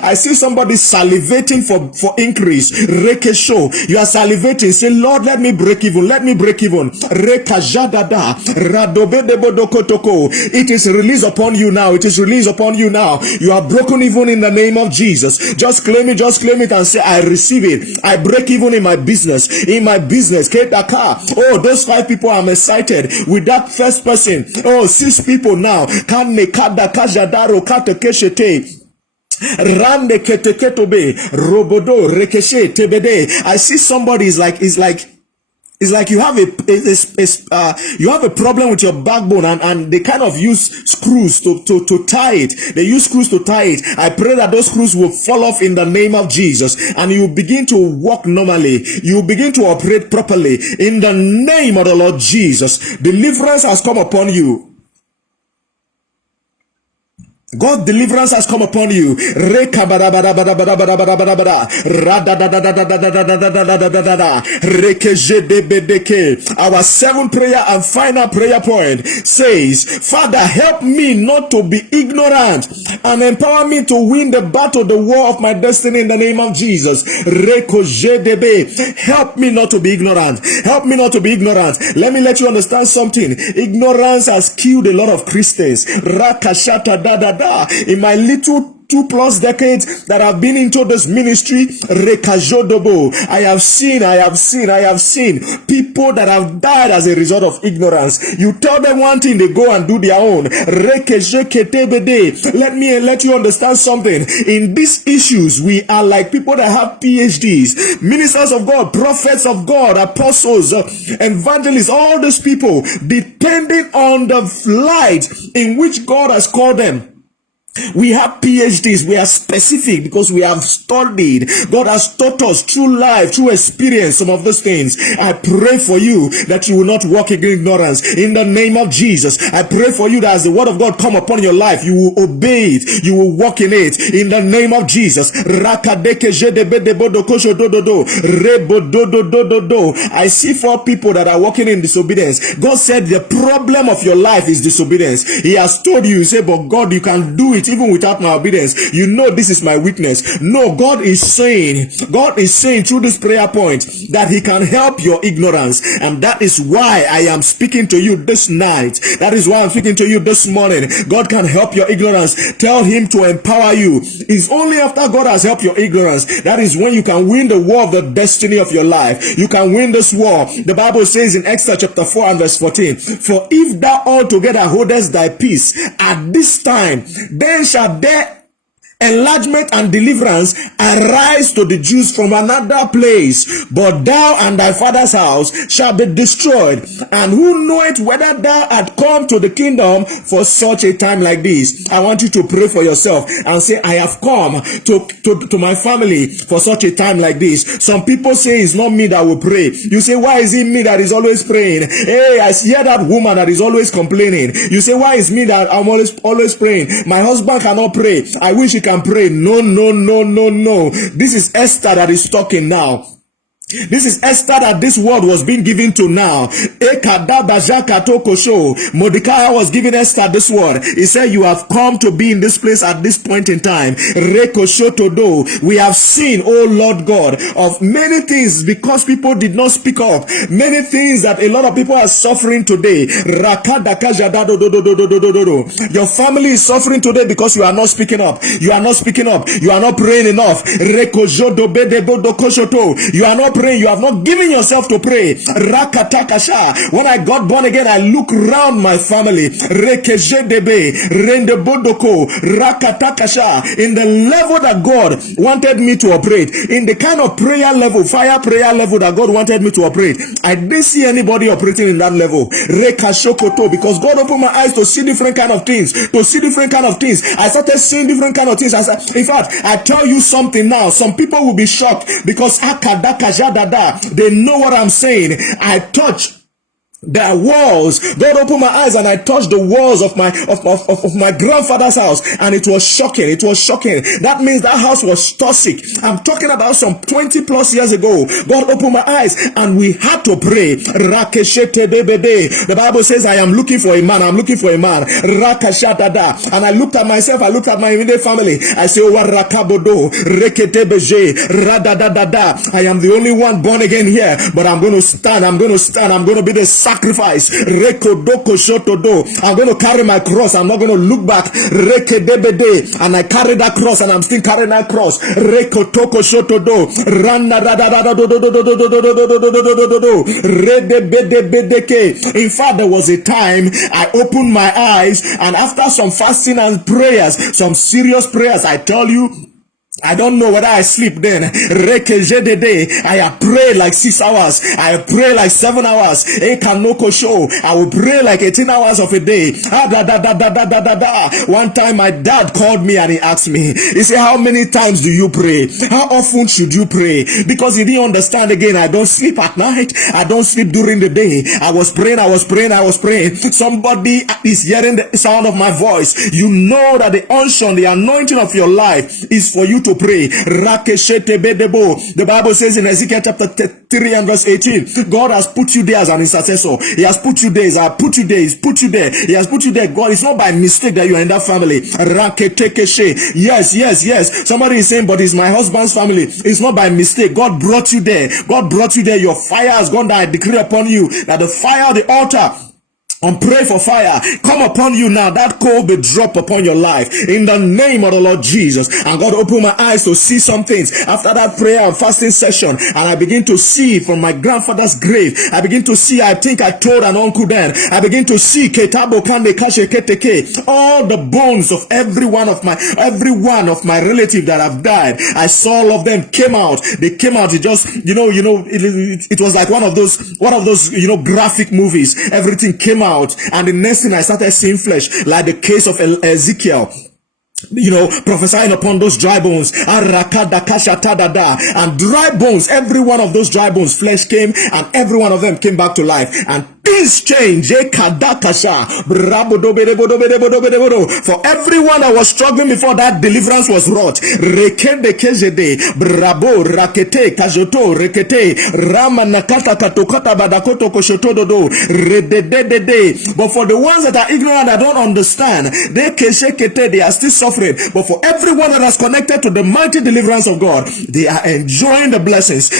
I see somebody salivating for increase. You are salivating. Say, Lord, let me break even. Let me break even. It is released upon you now. It is released upon you now. You are broken even in the name of Jesus. Just claim it and say, I receive it. I break even in my business. In my business. Oh, those 5 people, I'm excited with that first person. Oh, 6 people now. Rande keteketobe robodo rekeshe tebede. I see somebody is like you have a problem with your backbone, and they kind of use screws to tie it. They use screws to tie it. I pray that those screws will fall off in the name of Jesus, and you begin to walk normally. You begin to operate properly in the name of the Lord Jesus. Deliverance has come upon you. God's deliverance has come upon you. Our 7th prayer and final prayer point says, Father, help me not to be ignorant and empower me to win the battle, the war of my destiny in the name of Jesus. Help me not to be ignorant. Help me not to be ignorant. Let me let you understand something. Ignorance has killed a lot of Christians. In my little 2+ decades that I've been into this ministry, I have seen people that have died as a result of ignorance. You tell them one thing, they go and do their own. Let you understand something. In these issues, we are like people that have PhDs, ministers of God, prophets of God, apostles, evangelists, all these people, depending on the light in which God has called them. We have PhDs. We are specific because we have studied. God has taught us through life, through experience, some of those things. I pray for you that you will not walk in ignorance. In the name of Jesus, I pray for you that as the word of God come upon your life, you will obey it. You will walk in it. In the name of Jesus. I see 4 people that are walking in disobedience. God said the problem of your life is disobedience. He has told you, say, but God, you can do it even without my obedience. You know this is my weakness. No, God is saying through this prayer point that he can help your ignorance, and that is why I am speaking to you this night. That is why I'm speaking to you this morning. God can help your ignorance. Tell him to empower you. It's only after God has helped your ignorance that is when you can win the war of the destiny of your life. You can win this war. The Bible says in Exodus chapter 4 and verse 14, for if thou altogether holdest thy peace at this time, then shall there enlargement and deliverance arise to the Jews from another place, but thou and thy father's house shall be destroyed. And who knoweth whether thou art come to the kingdom for such a time like this? I want you to pray for yourself and say, I have come to my family for such a time like this. Some people say it's not me that will pray. You say, why is it me that is always praying? Hey, I hear that woman that is always complaining. You say, why is me that I'm always praying? My husband cannot pray. I wish he can pray. No. This is Esther that is talking now. This is Esther that this word was being given to now. Mordecai was giving Esther this word. He said, you have come to be in this place at this point in time. We have seen, oh Lord God, of many things because people did not speak up. Many things that a lot of people are suffering today. Your family is suffering today because you are not speaking up. You are not speaking up. You are not praying enough. You are not praying. You have not given yourself to pray. Rakatakasha. When I got born again, I look around my family. Rekejedebe, rendebodoko, rakatakasha. In the level that God wanted me to operate, in the kind of prayer level, fire prayer level that God wanted me to operate, I didn't see anybody operating in that level. Rekashokoto, because God opened my eyes to see different kind of things. I started seeing different kind of things. In fact, I tell you something now. Some people will be shocked because they know what I'm saying. I touch the walls. God opened my eyes and I touched the walls of my grandfather's house, and it was shocking. That means that house was toxic. I'm talking about some 20 plus years ago. God opened my eyes and we had to pray. The Bible says, I am looking for a man. And I looked at myself, I looked at my immediate family. I say, I am the only one born again here, but I'm going to stand. I'm going to be the sacrifice. I'm going to carry my cross. I'm not going to look back. And I carry that cross, and I'm still carrying that cross. In fact, there was a time I opened my eyes, and after some fasting and prayers, some serious prayers, I tell you, I don't know whether I sleep then. I have prayed like 6 hours. I have prayed like 7 hours. I will pray like 18 hours of a day. One time my dad called me and he asked me, he said, how many times do you pray? How often should you pray? Because he didn't understand again. I don't sleep at night. I don't sleep during the day. I was praying. Somebody is hearing the sound of my voice. You know that the unction, the anointing of your life is for you to pray. The Bible says in Ezekiel chapter 3 and verse 18, God has put you there as an intercessor. He has put you there. He has put you there. He has put you there. God, it's not by mistake that you are in that family. Yes. Somebody is saying, but it's my husband's family. It's not by mistake. God brought you there. Your fire has gone down. I decree upon you that the fire of the altar and pray for fire come upon you now. That coal be drop upon your life in the name of the Lord Jesus. And God opened my eyes to see some things after that prayer and fasting session, and I begin to see from my grandfather's grave. I begin to see, I think I told an uncle then, I begin to see ketabo kande kashe keteke, all the bones of every one of my relative that have died. I saw all of them came out. They came out. It just it was like one of those graphic movies. Everything came out. And the next thing I started seeing flesh, like the case of Ezekiel, prophesying upon those dry bones, and dry bones, every one of those dry bones, flesh came, and every one of them came back to life, and things change. For everyone that was struggling before, that deliverance was wrought. But for the ones that are ignorant, that don't understand, they are still suffering. But for everyone that is connected to the mighty deliverance of God, they are enjoying the blessings.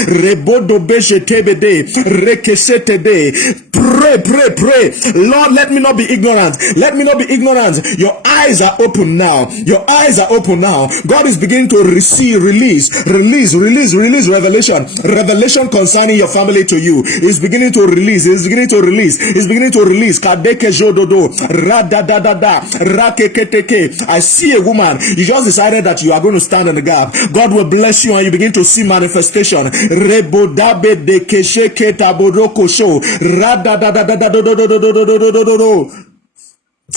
Pray. Lord, let me not be ignorant. Let me not be ignorant. Your eyes are open now. Your eyes are open now. God is beginning to release revelation. Revelation concerning your family to you. He's beginning to release. He's beginning to release. Kadeke jododo. Radadadada. Rakeketeke. I see a woman. You just decided that you are going to stand in the gap. God will bless you and you begin to see manifestation. Rebodabe de kesheke taboroko show.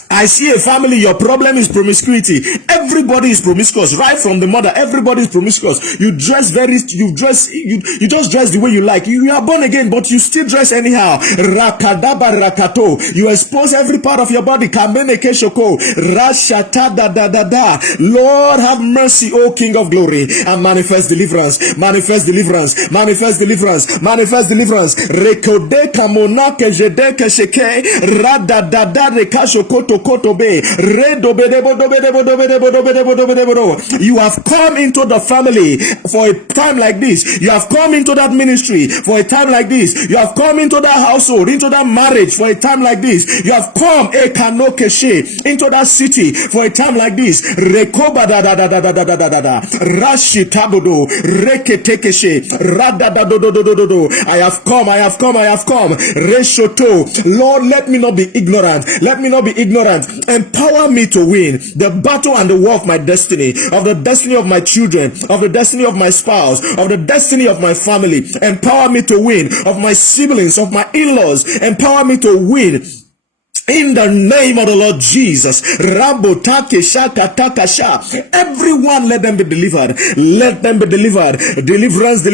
I see a family, your problem is promiscuity. Everybody is promiscuous, right from the mother. Everybody is promiscuous. You just dress the way you like. You are born again, but you still dress anyhow. Rakadaba rakato. You expose every part of your body. Kamene keshoko. Rashata da da da da. Lord, have mercy, O King of Glory, and manifest deliverance. Manifest deliverance. Manifest deliverance. Manifest deliverance. Rekode kamona kejede kesheke. Rada da da rekashoko. You have come into the family for a time like this. You have come into that ministry for a time like this. You have come into that household, into that marriage for a time like this. You have come into that city for a time like this. I have come. Lord, let me not be ignorant. Let me not be ignorant. Empower me to win the battle and the war of my destiny, of the destiny of my children, of the destiny of my spouse, of the destiny of my family. Empower me to win, of my siblings, of my in-laws. Empower me to win. In the name of the Lord Jesus. Everyone, let them be delivered. Let them be delivered. Deliverance.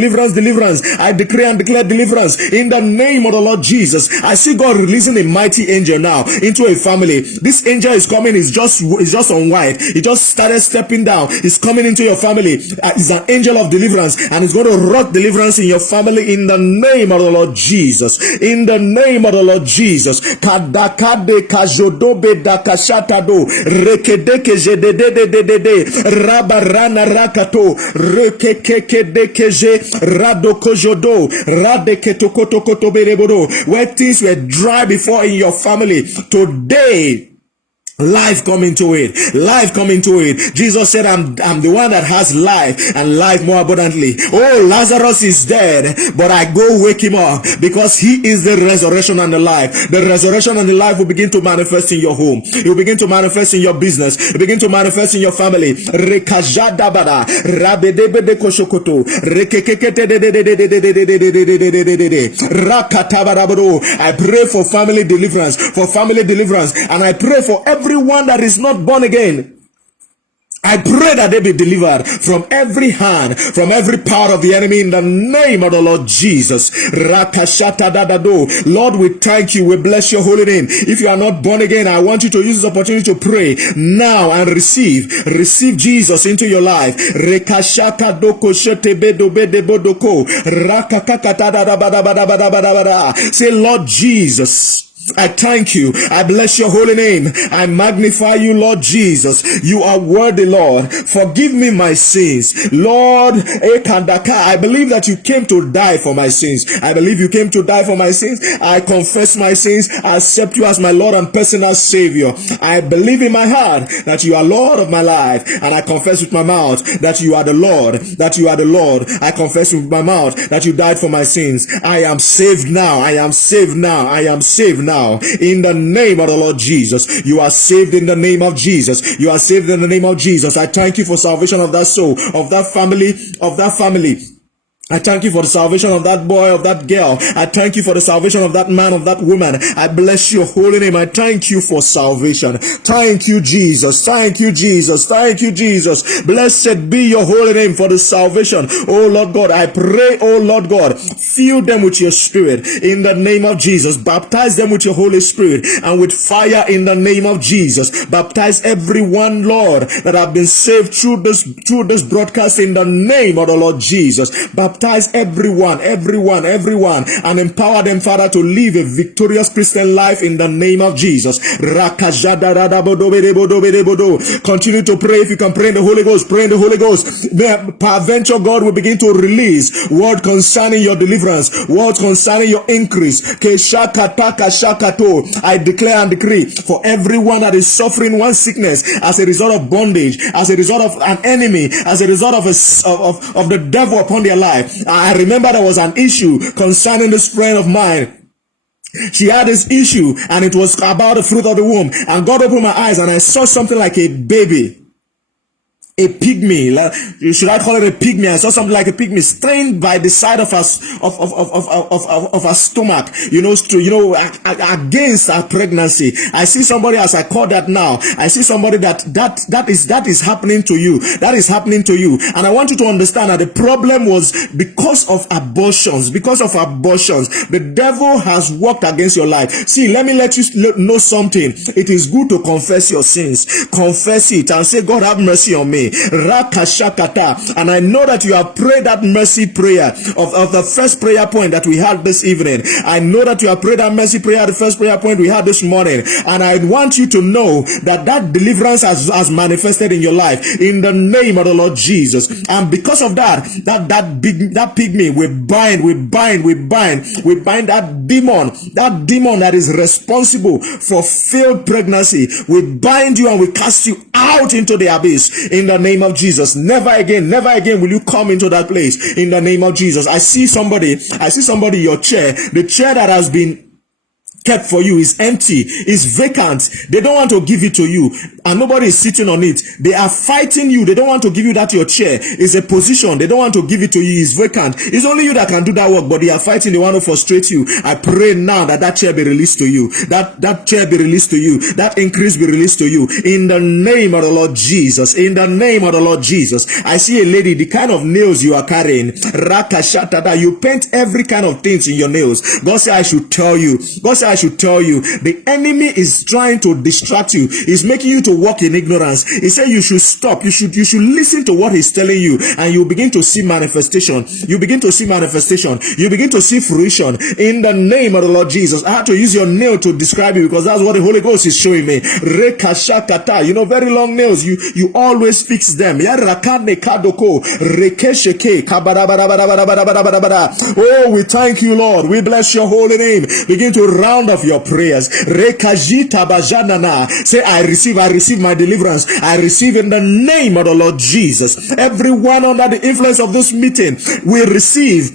I decree and declare deliverance in the name of the Lord Jesus. I see God releasing a mighty angel now into a family. This angel is coming. He's just on white. He just started stepping down. He's coming into your family. He's an angel of deliverance, and he's going to wrought deliverance in your family in the name of the Lord Jesus. In the name of the Lord Jesus. Kajodobe dakashatado rekedeke jededededede rabarana rakato rekekekedekeje radokojodo radeketokotokotoberebodo. Where things were dry before in your family, today life come into it. Life come into it. Jesus said, I'm the one that has life and life more abundantly. Oh, Lazarus is dead, but I go wake him up, because he is the resurrection and the life. The resurrection and the life will begin to manifest in your home. It will begin to manifest in your business. It will begin to manifest in your family. Rekajadabada rabedebede koshokoto rekekekete rakatabarabado. I pray for family deliverance, and I pray for everyone that is not born again. I pray that they be delivered from every hand, from every power of the enemy in the name of the Lord Jesus. Lord, we thank you. We bless your holy name. If you are not born again, I want you to use this opportunity to pray now and receive Jesus into your life. Say, Lord Jesus, I thank you. I bless your holy name. I magnify you, Lord Jesus. You are worthy, Lord. Forgive me my sins. Lord, I believe that you came to die for my sins. I believe you came to die for my sins. I confess my sins. I accept you as my Lord and personal Savior. I believe in my heart that you are Lord of my life. And I confess with my mouth that you are the Lord. That you are the Lord. I confess with my mouth that you died for my sins. I am saved now. I am saved now. I am saved now. In the name of the Lord Jesus. You are saved in the name of Jesus. You are saved in the name of Jesus. I thank you for salvation of that soul, of that family, I thank you for the salvation of that boy, of that girl. I thank you for the salvation of that man, of that woman. I bless your holy name. I thank you for salvation. Thank you, Jesus. Thank you, Jesus. Thank you, Jesus. Blessed be your holy name for the salvation. Oh Lord God, I pray, oh Lord God, fill them with your spirit in the name of Jesus. Baptize them with your Holy Spirit and with fire in the name of Jesus. Baptize everyone, Lord, that have been saved through this broadcast in the name of the Lord Jesus. Baptize everyone, and empower them, Father, to live a victorious Christian life in the name of Jesus. Continue to pray. If you can pray in the Holy Ghost, pray in the Holy Ghost. Peradventure, God will begin to release word concerning your deliverance, word concerning your increase. I declare and decree for everyone that is suffering one sickness as a result of bondage, as a result of an enemy, as a result of the devil upon their life. I remember there was an issue concerning this friend of mine. She had this issue and it was about the fruit of the womb, and God opened my eyes and I saw something like a baby, a pygmy, should I call it a pygmy? I saw something like a pygmy strained by the side of her stomach, against her pregnancy. I see somebody, as I call that now, I see somebody that is happening to you. That is happening to you. And I want you to understand that the problem was because of abortions. Because of abortions, the devil has worked against your life. See, let me let you know something. It is good to confess your sins. Confess it and say, God, have mercy on me. Rakashakata. And I know that you have prayed that mercy prayer of the first prayer point that we had this evening. I know that you have prayed that mercy prayer, the first prayer point we had this morning. And I want you to know that deliverance has manifested in your life in the name of the Lord Jesus. And because of that pygmy, we bind that demon that is responsible for failed pregnancy. We bind you and we cast you out into the abyss in the name of Jesus. Never again will you come into that place in the name of Jesus. I see somebody, your chair, the chair that has been kept for you is empty, is vacant. They don't want to give it to you, and nobody is sitting on it. They are fighting you. They don't want to give you that. Your chair is a position. They don't want to give it to you. It's vacant. It's only you that can do that work, but they are fighting. They want to frustrate you. I pray now that chair be released to you. That chair be released to you. That increase be released to you in the name of the Lord Jesus. In the name of the Lord Jesus. I see a lady, the kind of nails you are carrying, rakashatada, you paint every kind of things in your nails. God said I should tell you. The enemy is trying to distract you. He's making you to walk in ignorance. He said you should stop. You should listen to what he's telling you, and you begin to see manifestation. You begin to see fruition in the name of the Lord Jesus. I had to use your nail to describe you because that's what the Holy Ghost is showing me. Rekashakata, very long nails. You always fix them. Oh, we thank you, Lord. We bless your holy name. Begin to round off your prayers. Say, I receive my deliverance. I receive in the name of the Lord Jesus. Everyone under the influence of this meeting will receive.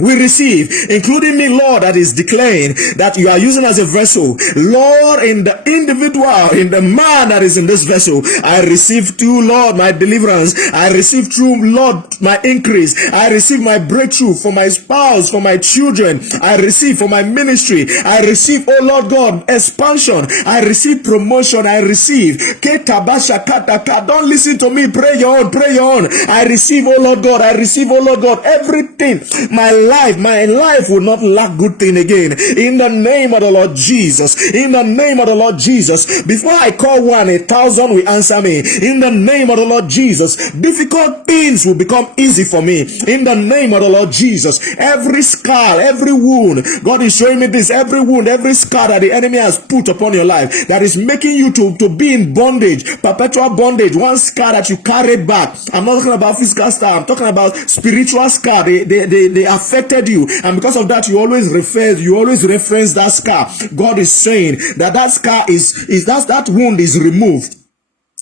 We receive, including me, Lord, that is declaring that you are using as a vessel. Lord, in the individual, in the man that is in this vessel, I receive too, Lord, my deliverance. I receive through, Lord, my increase. I receive my breakthrough for my spouse, for my children. I receive for my ministry. I receive, oh Lord God, expansion. I receive promotion. I receive. Don't listen to me. Pray your own. I receive, oh Lord God. I receive, oh Lord God, everything. My life will not lack good thing again. In the name of the Lord Jesus. In the name of the Lord Jesus. Before I call 1,000 will answer me. In the name of the Lord Jesus. Difficult things will become easy for me. In the name of the Lord Jesus. Every scar, every wound, God is showing me this. Every wound, every scar that the enemy has put upon your life, that is making you to be in bondage, perpetual bondage. One scar that you carried back. I'm not talking about physical scar. I'm talking about spiritual scar. They affected you, and because of that, you always reference that scar. God is saying that scar is that wound is removed.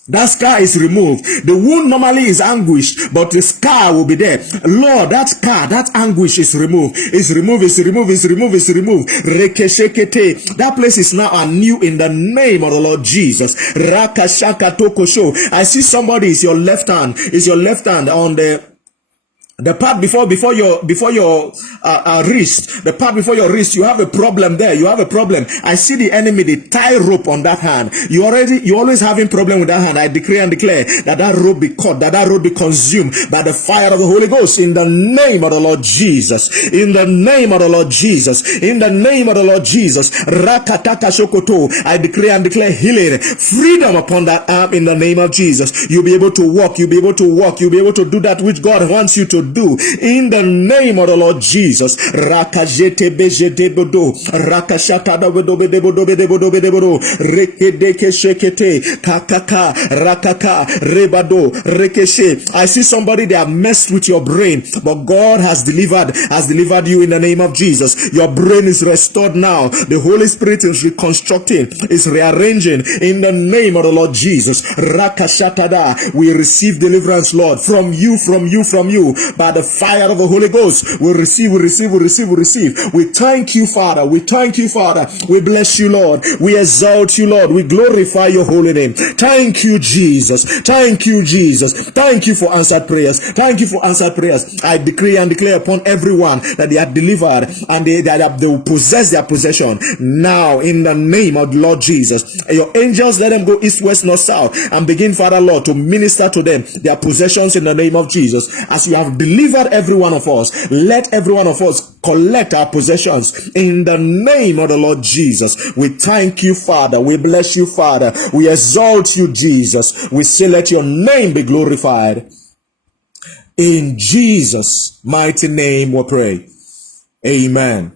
That scar is removed. The wound normally is anguish, but the scar will be there. Lord, that scar, that anguish is removed. It's removed. Rekeshekete. That place is now anew in the name of the Lord Jesus. Rakashaka tokosho. I see somebody is your left hand. Is your left hand on the part before your wrist, the part before your wrist, you have a problem there. You have a problem. I see the enemy, they tie rope on that hand. You always having problem with that hand. I decree and declare that rope be cut, that rope be consumed by the fire of the Holy Ghost in the name of the Lord Jesus. In the name of the Lord Jesus. In the name of the Lord Jesus. Rakataka shokoto. I decree and declare healing, freedom upon that arm in the name of Jesus. You'll be able to walk. You'll be able to walk. You'll be able to do that which God wants you to do in the name of the Lord Jesus. Rakajete bejete bodo, rakashata dobedobedobedobedobedobedo, rekedeke shekete, kakaka, rakaka, rebado, rekeshe. I see somebody, they have messed with your brain, but God has delivered you in the name of Jesus. Your brain is restored now. The Holy Spirit is reconstructing, is rearranging in the name of the Lord Jesus. Rakashatada. We receive deliverance, Lord, from you. By the fire of the Holy Ghost, we receive. We thank you, Father. We bless you, Lord. We exalt you, Lord. We glorify your holy name. Thank you, Jesus. Thank you for answered prayers. I decree and declare upon everyone that they are delivered and they will possess their possession now in the name of the Lord Jesus. Your angels, let them go east, west, north, south, and begin, Father Lord, to minister to them their possessions in the name of Jesus. As you have delivered every one of us, let every one of us collect our possessions in the name of the Lord Jesus. We thank you, Father. We bless you, Father. We exalt you, Jesus. We say, let your name be glorified. In Jesus' mighty name we pray. Amen.